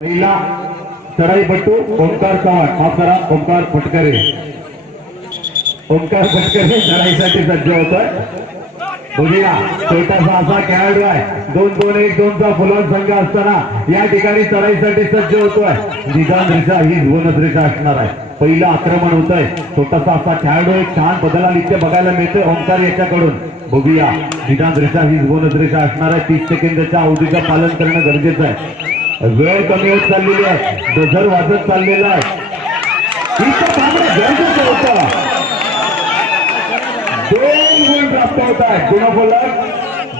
पहिला चढाईपट्टू ओंकार चव्हाण, माफ करा ओंकार फटकरे. ओंकार फटकरे चढाईसाठी सज्ज होतोय. बघूया छोटासा असा खेळाडू आहे. 2-2-1-2 चा फुलवण संघ असताना या ठिकाणी चढाईसाठी सज्ज होतोय. निदान रेषा ही बोनस रेषा असणार आहे. पहिलं आक्रमण होतंय. छोटासा असा खेळाडू एक छान बदला इथे बघायला मिळतोय ओंकार याच्याकडून. बघूया निदान रेषा ही बोनस रेषा असणार आहे. 30 सेकंदाच्या अवधीचं पालन करणं गरजेचं आहे. वेळ कमी होत चाललेली आहे. डझर वाजत चाललेला आहे. गरजेचं होतं. 2 गुण प्राप्त होत आहेत. गुणाफलक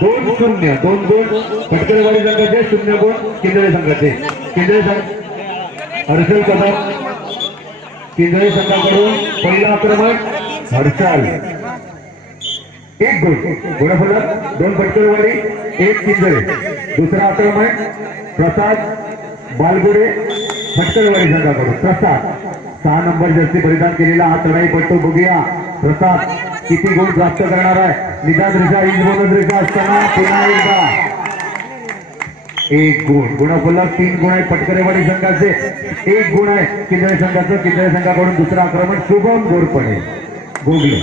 2-0. 2 गुण फटकरवाडी संघाचे, 0 गुण किंजळे संघाचे. किंजळे संघ हर्षल कदम किंजळे संघाकडून पहिलं आक्रमण हर्षल 1 गुण. गुणफलक 2 फटकरवाडी 1 किंजळे. दुसरं आक्रमण प्रसाद बालगुडे फटकरवाडी संघाकडून. प्रसाद 6 नंबर जर्सी परिधान केलेला हा चढाईपट्टू. बघूया प्रसाद किती गुण प्राप्त करणार आहे. निदान रेषा ही बोनस रेषा असताना पुन्हा एकदा 1 गुण. गुणफलक 3 गुण आहे फटकरेवाडी संघाचे, 1 गुण आहे किंजळे संघाचं. किंजळे संघाकडून दुसरं आक्रमण शुभम गोरपणे गोगले.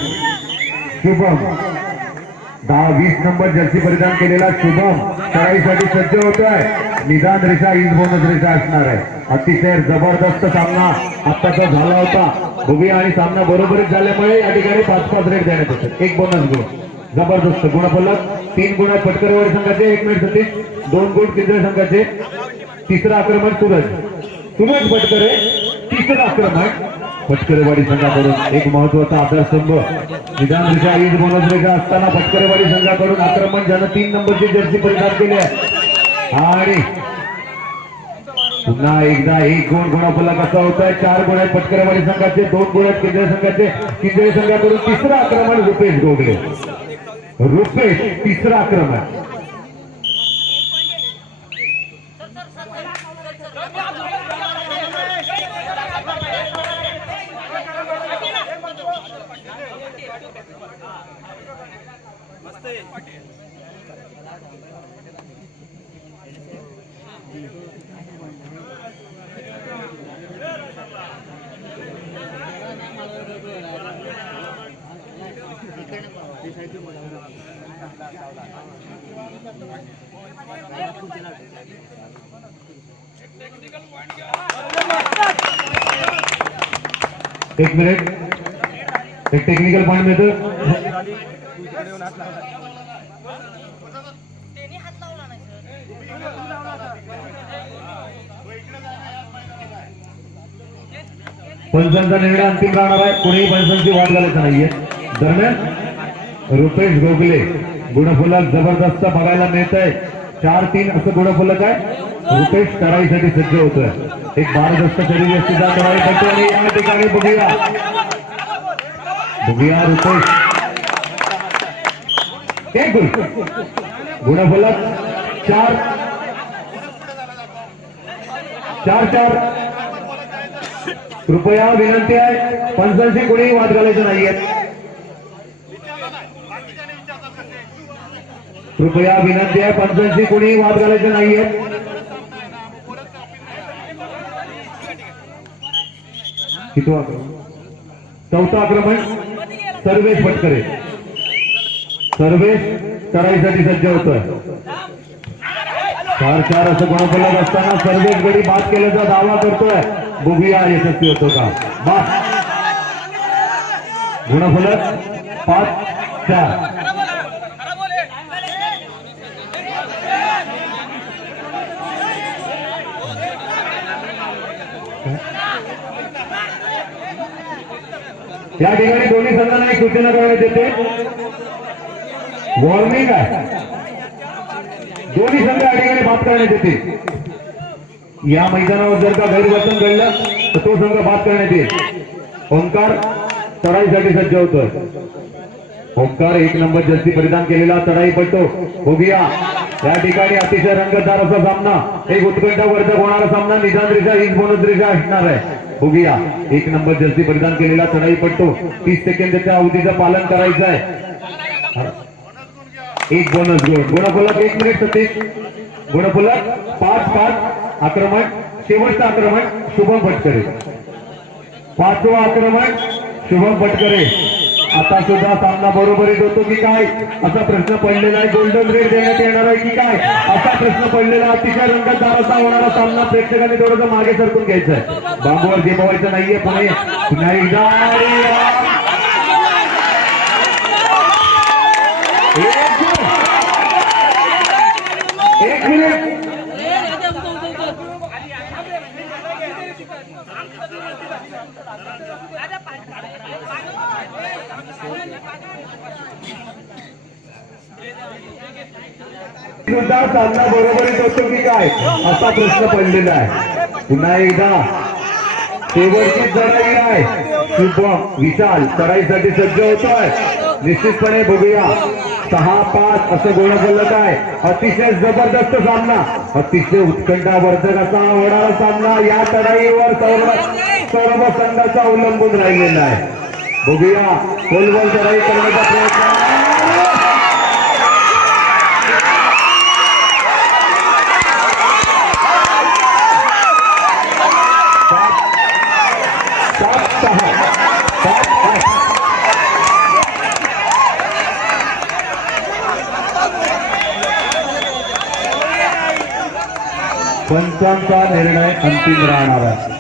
शुभम 10-20 नंबर जर्सी परिधान केलेला शुभम चढाईसाठी सज्ज होतोय. निदान रेषा हीच बोनस रेषा असणार आहे. अतिशय जबरदस्त सामना आत्ताचा झाला होता. बघूया आणि सामना बरोबरच झाल्यामुळे या ठिकाणी 5-5 रेट देण्यात येतात. 1 बोनस गुण. जबरदस्त. गुणफलक 3 गुण आहेत फटकरवाडी संघाचे, 1 मिनिट 36. 2 गुण किंजळे संघाचे. तिसरं आक्रमण सूरज फटकरे. तिसरं आक्रमण फटकरवाडी संघाकडून. एक महत्वाचा आधारस्तंभ. निदान रेषा हीच बोनस रेषा असताना फटकरवाडी संघाकडून आक्रमण ज्यानं 3 नंबरची जर्सी परिधान केली आहे. आणि पुन्हा एकदा 1 गुण. गुणफलक असा होत आहे. 4 गुण आहेत फटकरवाडी संघाचे, 2 गुण आहेत किंजळे संघाचे. किंजळे संघाकडून तिसरं आक्रमण रुपेश गोगले. रुपेश तिसरं आक्रमण. एक मिनिट, एक टेक्निकल पॉइंट मिळतो. पंचांचा निर्णय अंतिम राहणार आहे. कोणीही पंचांची वाट घालायची नाहीये. दरम्यान रुपेश गोगले गुणफलक जबरदस्त बघायला मिळत आहे. 4-3 असं गुणफलक आहे. रुपेश चढाईसाठी सज्ज होतोय. एक भारदस्त शरीर असलेला चढाईपट्टू आणि या ठिकाणी बघूया रुपेश 1 गुण. गुणफलक 4-4. कृपया विनंती आहे पंचांशी कोणीही वाद घालायचे नाहीये. कृपया विनंती आहे पंचांशी कोणीही वाद घालायचे नाहीये. किती आक्रमण? 4थं आक्रमण सर्वेश फटकरे. सर्वेश चढाईसाठी सज्ज होतोय. 4-4 असं गुणफलक असताना सर्वेश गडी बाद केल्याचा दावा करतोय. बघूया यशस्वी होतो का. बाद. गुणफलक 5-4. या ठिकाणी दोन्ही संघांना एक सूचना करण्यात येते. वॉर्निंग आहे. दोन्ही संघ या ठिकाणी बाद करण्यात येते. या मैदानावर जर का गैरवर्तन घडलं तर तो संघ बाद करण्यात येईल. ओंकार चढाईसाठी सज्ज होतोय. ओंकार 1 नंबर जर्सी परिधान केलेला चढाईपट्टू. बघूया या ठिकाणी अतिशय रंगतदार असा सामना, एक उत्कंठावर्धक होणारा सामना. निदान रेषा हीच बोनस रेषा असणार आहे. बघूया 1 नंबर जर्सी परिधान केलेला चढाईपट्टू. 30 सेकंदाच्या अवधीचं पालन करायचं आहे. 1 बोनस गुण. गुणफलक 1 मिनिट 37. गुणफलक 5-5. आक्रमण शेवटचं आक्रमण शुभम भटकरे. 5वं आक्रमण शुभम भटकरे. आता सुद्धा सामना बरोबरीत होतो की काय असा प्रश्न पडलेला आहे. गोल्डन रेड देण्यात येणार आहे की काय असा प्रश्न पडलेला. अतिशय रंगतदार असा होणारा सामना प्रेक्षकांनी थोडंसं मागे सरकून घ्यायचं आहे. बांबूवर झेपावायचं नाहीये. पुणे पुन्हा एकदा एक मिनिट. सुद्धा सामना बरोबरीत होतो की काय असा प्रश्न पडलेला आहे. पुन्हा एकदा शेवटची लढाई आहे. शुभम विशाल चढाईसाठी सज्ज होतोय. निश्चितपणे बघूया 6-5 असं गोळ बोलत आहे. अतिशय जबरदस्त सामना, अतिशय उत्कंठावर्धक असा होणारा सामना या चढाईवर सर्व संघाचा अवलंबून राहिलेला आहे. बघूया खोलवर चढाई करण्याचा प्रयत्न. पंचांचा निर्णय अंतिम राहणार आहे.